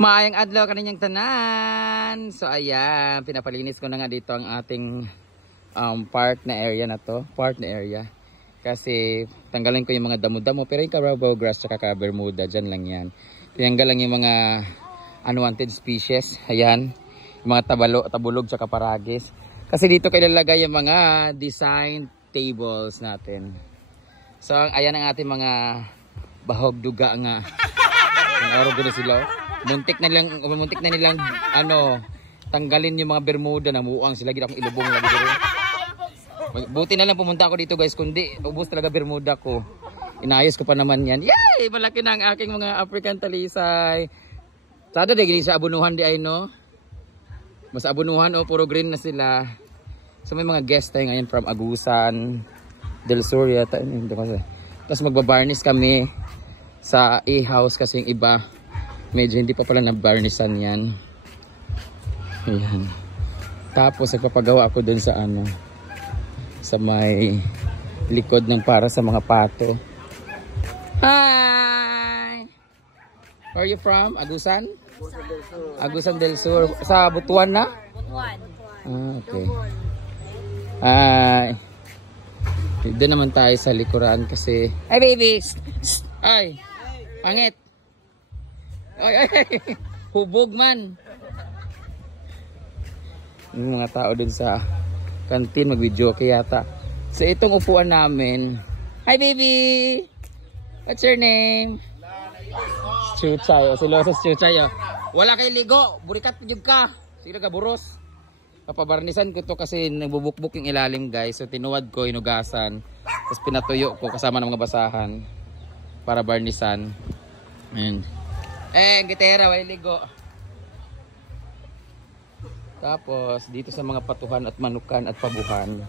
Maayang adlaw kaninyang tanan. So ayan, pinapalinis ko na nga dito ang ating park na area na to. Park na area. Kasi tanggalin ko yung mga damo-damo. Pero yung Carabao grass at Bermuda, dyan lang yan. Tinanggal lang yung mga unwanted species. Ayan, yung mga tabulog at paragis. Kasi dito kailalagay yung mga design tables natin. So ayan ang ating mga bahog duga nga. Ang araw gano'n sila. Muntik na nilang tanggalin yung mga Bermuda na muang sila gid akong ilubong lagi dito. Buti na lang pumunta ako dito guys, kundi ubos talaga Bermuda ko. Inayos ko pa naman yan. Yay! Malaki na ang aking mga African talisay. Sada de sa abunuhan di ay no. Mas abunuhan o puro green na sila. So may mga guest tayo ngayon from Agusan del Sur yata. Tapos magbabarnish kami sa e-house kasi yung iba medyo hindi pa pala na-barnishan yan. Ayan. Tapos nagpapagawa ako dun sa sa may likod ng para sa mga pato. Hi! Where are you from? Agusan? Agusan del Sur. Sa Butuan na? Butuan. Ah, okay. Doon naman tayo sa likuran kasi... Ay, babies! Ay! Pangit! Ay! Hubog man! Yung mga tao dun sa kantin mag-video kaya yata. So itong upuan namin. Hi baby! What's your name? Chuchay. Si Losas Chuchay. Wala kay ligo. Burikat pijug ka. Sige ka buros. Kapabarnisan ko to kasi nagbubukbuk yung ilalim guys. So tinuwad ko, hinugasan. Tapos pinatuyo ko kasama ng mga basahan. Para barnisan. And gitera, way ligo. Tapos, dito sa mga patuhan at manukan at pabuhan.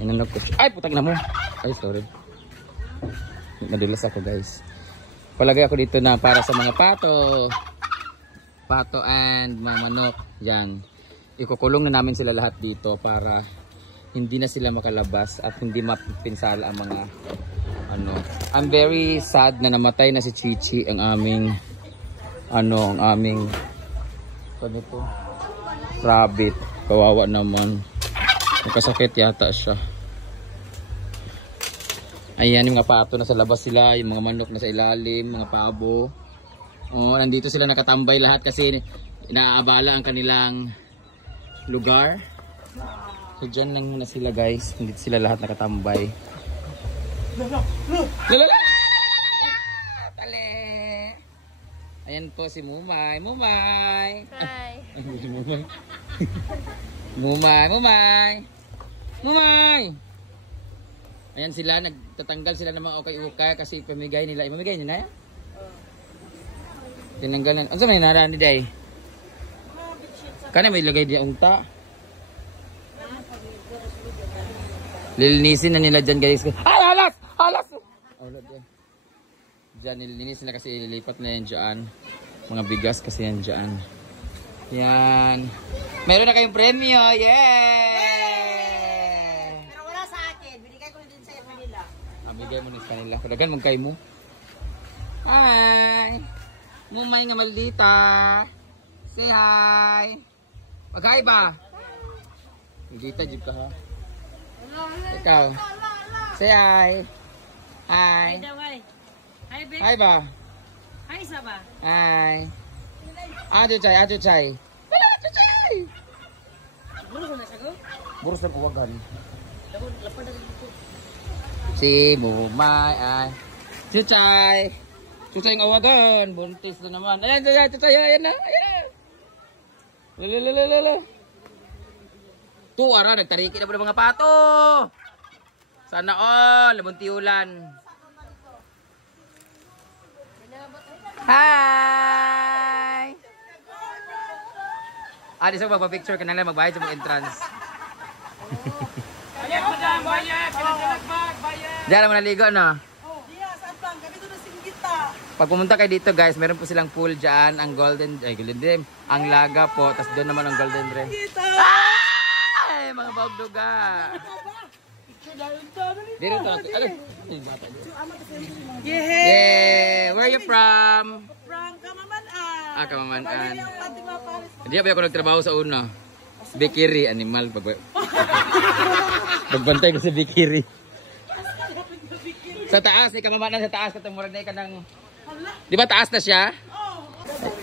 Inanok ko. Ay, putang na mo. Ay, sorry. Nadulas ako, guys. Palagay ako dito na para sa mga pato. Pato and mga manok. Yan. Ikukulong na namin sila lahat dito para hindi na sila makalabas at hindi mapinsala ang mga I'm very sad na namatay na si Chichi, ang aming rabbit. Kawawa naman. Nagkasakit yata siya. Ayan yung mga pato na sa labas sila, yung mga manok na sa ilalim, mga pabo. Nandito sila nakatambay lahat kasi inaabala ang kanilang lugar. So dyan lang muna sila guys, nandito sila lahat nakatambay. Tale. Ayan po si Mumay. Mumay. Hi. Mumay. Ayan sila, nagtatanggal sila ng mga ukay-ukay kasi pamigay nila. Imamigay nila yan? Tinanggalan. Ano sa may naraan ni Day? Kana may lagay di unta. Lilinisin na nila dyan guys. Ay, halas! Diyan, nililinis nila kasi ililipat na yan dyan. Mga bigas kasi yan dyan. Yan. Meron na kayong premyo. Yeah! Pero wala sa akin. Binigay ko din sa kanila. Bigay mo na sa kanila. Kadagan mong kay mo. Hi! Mumay nga maldita. Say hi! Mag-hi ba? Maldita, jeep ka ha? Ikaw. Say hi! Hi! Hi, babe. Hi ba? Hi, Saba. Hi! Ajuchay! Ajuchay! Burus na kuwagan. Si Mumay ay Chuchay! Chuchay ng awagan! Buntis na naman. Ayan! Chuchay! Ayan na! Ayan! Lalalala! Tuwara! Nagtariki na po ng mga pato! Sana all! Labuntiulan! Hi! Di sa magpa-picture ka na lang, magbayad sa mga entrance. Bayad, madam! Bayad! Bayad! Diyan naman naligo, no? Diya, saan bang? Kami doon na singgita. Pag pumunta kayo dito, guys, meron po silang pool dyan. Ang Golden Dream. Ang Laga po. Tapos doon naman ang Golden Dream. Ay! Mga bagduga! Dito to. Yay! Where are you from? From Kamaman-an. Kamaman-an. Yung Fatima Paris. Hindi ba ako nagtrabaho sa una? Bikiri, animal. Pagbantay ko sa Bikiri. Sa taas, ni Kamaman-an sa taas. Katumurag na ka ng... Di ba taas na siya?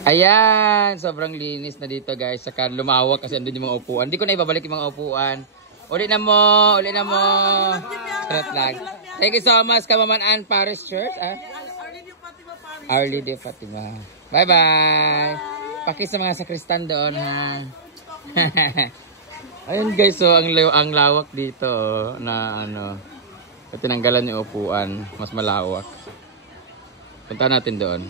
Ayan, sobrang linis na dito guys. Saka lumawak kasi andun yung mga upuan. Hindi ko na ibabalik yung mga upuan. Uli na mo, uli na mo. Sarap lang. Thank you so much, Kamaman-an Paris Church. Our Lady of Fatima. Bye-bye. Paki sa mga sakristan doon ha. Ayun guys, so ang lawak dito na ano. Tinanggalan yung upuan. Mas malawak. Punta natin doon.